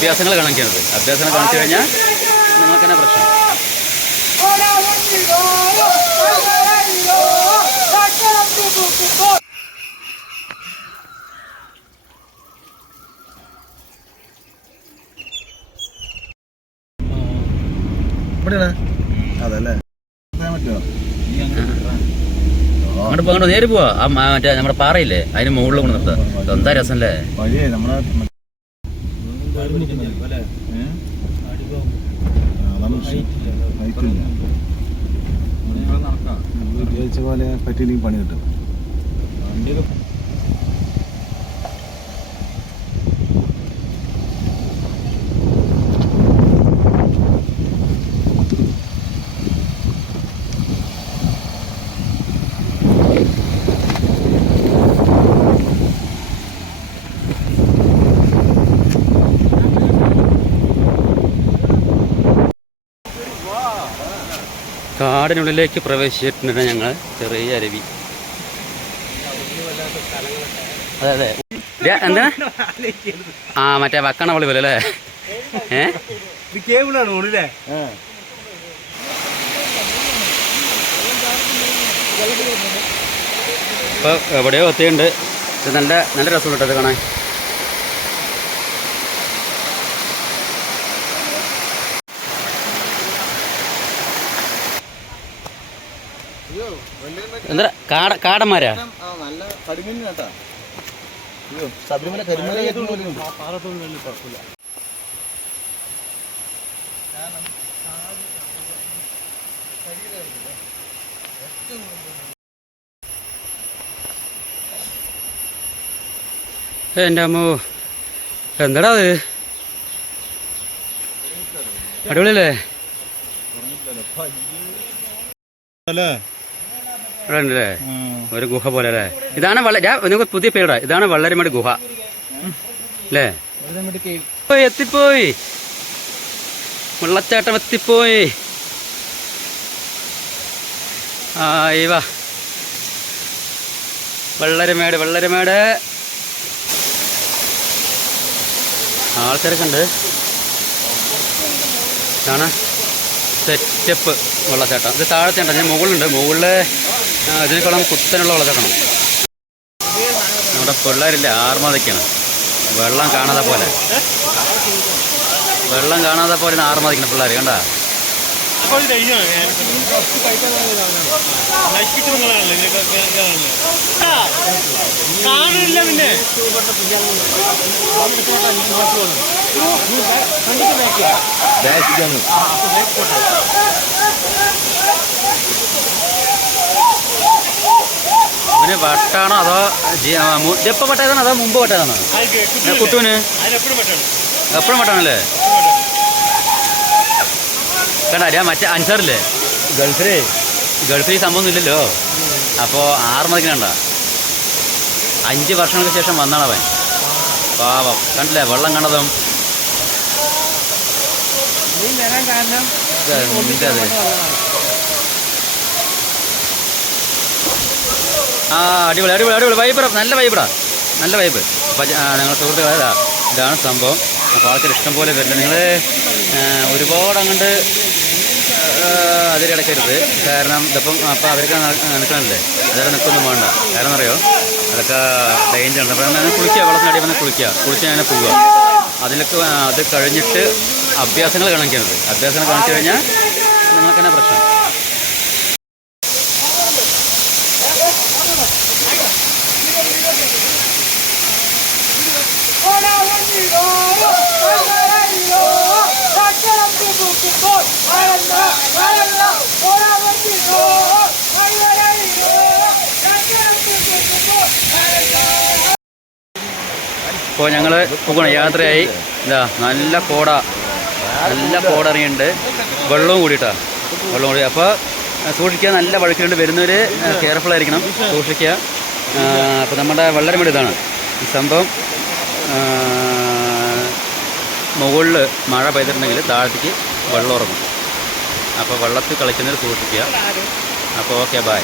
അഭ്യാസങ്ങൾ കാണിക്കരുത്. അഭ്യാസങ്ങൾ കാണിച്ചു കഴിഞ്ഞാൽ നിങ്ങൾക്ക് തന്നെ പ്രശ്നം. അതല്ലേ അങ്ങോട്ട് പോകണ്ട, നേരെ പോവാ. ആ മറ്റേ നമ്മുടെ പാറയില്ലേ അതിന് മുകളിൽ കൊണ്ട് നിർത്താം. എന്താ രസമല്ലേ? വിചാരിച്ച പോലെ പറ്റിയില്ലെങ്കിൽ പണി കിട്ടും. കാടിനുള്ളിലേക്ക് പ്രവേശിച്ചിട്ടുണ്ട് ഞങ്ങൾ. ചെറിയ അരുവി. അതെ അതെ. എന്താ ആ മറ്റേ വക്കണ പള്ളി പോലെ അല്ലേ? ഇപ്പൊ എവിടെയോ എത്തിയുണ്ട്. ഇത് നല്ല നല്ല രസം കിട്ടും കാണാൻ. എന്താ കാടന്മാരാ? ശബരിമല കരിമല എൻ്റെ അമ്മോ, എന്താടാ അത്? അടിപൊളിയല്ലേ? ഇവിടെ ഉണ്ടല്ലേ ഒരു ഗുഹ പോലെ അല്ലേ? ഇതാണ് നിങ്ങൾക്ക് പുതിയ പേരാ. ഇതാണ് വള്ളരിമേട് ഗുഹ അല്ലേ? എത്തിപ്പോയി, വെള്ളച്ചാട്ടം എത്തിപ്പോയി. വാ, വള്ളരിമേട്. വള്ളരിമേട് ആൾക്കാരൊക്കെ ഉണ്ട്. ഇതാണ് സെറ്റപ്പ് വെള്ളച്ചാട്ടം. ഇത് താഴത്തെ ഉണ്ട്. ഞാൻ മുകളിലുണ്ട്. മുകളിൽ ഇതിനേക്കാളും കുത്തനുള്ള വെള്ളച്ചാട്ടമാണ്. നമ്മുടെ പിള്ളേരില്ല, ആർമാദിക്കാണ്. വെള്ളം കാണാതെ പോലെ ആർമാദിക്കണം പിള്ളേർ. കണ്ട പിന്നെ ഇവന് വട്ടാണോ അതോ എപ്പോൾ വട്ടായതാണോ അതോ മുമ്പ് വട്ടായതാണോ? കുട്ടുവിന് എപ്പോഴും വട്ടാണല്ലേ? കണ്ടാ മറ്റേ അൻസാറില്ലേ ഗൾഫിൽ ഈ സംഭവമൊന്നും ഇല്ലല്ലോ. അപ്പോൾ 6 മണിക്ക് കണ്ട 5 വർഷങ്ങൾക്ക് ശേഷം വന്നാണ് അവൻ. പാവം കണ്ടില്ലേ വെള്ളം കണ്ടതും. അടിപൊളി അടിപൊളി അടിപൊളി വൈബ്. നല്ല വൈബിടാ, നല്ല വൈബ്. അപ്പം ഞങ്ങൾ സുഹൃത്തുക്കളാ, ഇതാണ് സംഭവം. അപ്പോൾ ആൾക്കാർ ഇഷ്ടം പോലെ വരുന്നുണ്ട്. നിങ്ങൾ ഒരുപാട് അങ്ങോട്ട് അതിലിടക്കരുത്. കാരണം ഇതിപ്പം അപ്പം അവർക്ക് നിൽക്കണല്ലേ, അതവിടെ നിൽക്കൊന്നും വേണ്ട. കാരണം അറിയോ, അതൊക്കെ ഡേഞ്ചറുണ്ട്. അപ്പം അങ്ങനെ കുളിക്കുക, വെള്ളത്തിനടി വന്ന് കുളിച്ച് അങ്ങനെ പോവുക. അത് കഴിഞ്ഞിട്ട് അഭ്യാസങ്ങൾ കാണിക്കരുത്. അഭ്യാസങ്ങൾ കാണിച്ചു കഴിഞ്ഞാൽ നിങ്ങൾക്ക് തന്നെ പ്രശ്നം. ഇപ്പോൾ ഞങ്ങൾ പോകണം, യാത്രയായി. ഇതാ നല്ല കോട ഇറങ്ങിയിട്ടുണ്ട്. വെള്ളവും കൂടിയിട്ടാണ്, വെള്ളം കൂടി. അപ്പോൾ സൂക്ഷിക്കുക, നല്ല വഴുക്കുണ്ട്. വരുന്നവർ കെയർഫുള്ളായിരിക്കണം, സൂക്ഷിക്കുക. അപ്പോൾ നമ്മുടെ വള്ളരിമേട് ഇതാണ് ഈ സംഭവം. മുകളിൽ മഴ പെയ്തിട്ടുണ്ടെങ്കിൽ താഴത്തേക്ക് വെള്ളം ഇറങ്ങും. അപ്പോൾ വെള്ളത്തിൽ കളിക്കുന്നവർ സൂക്ഷിക്കുക. അപ്പോൾ ഓക്കെ, ബൈ.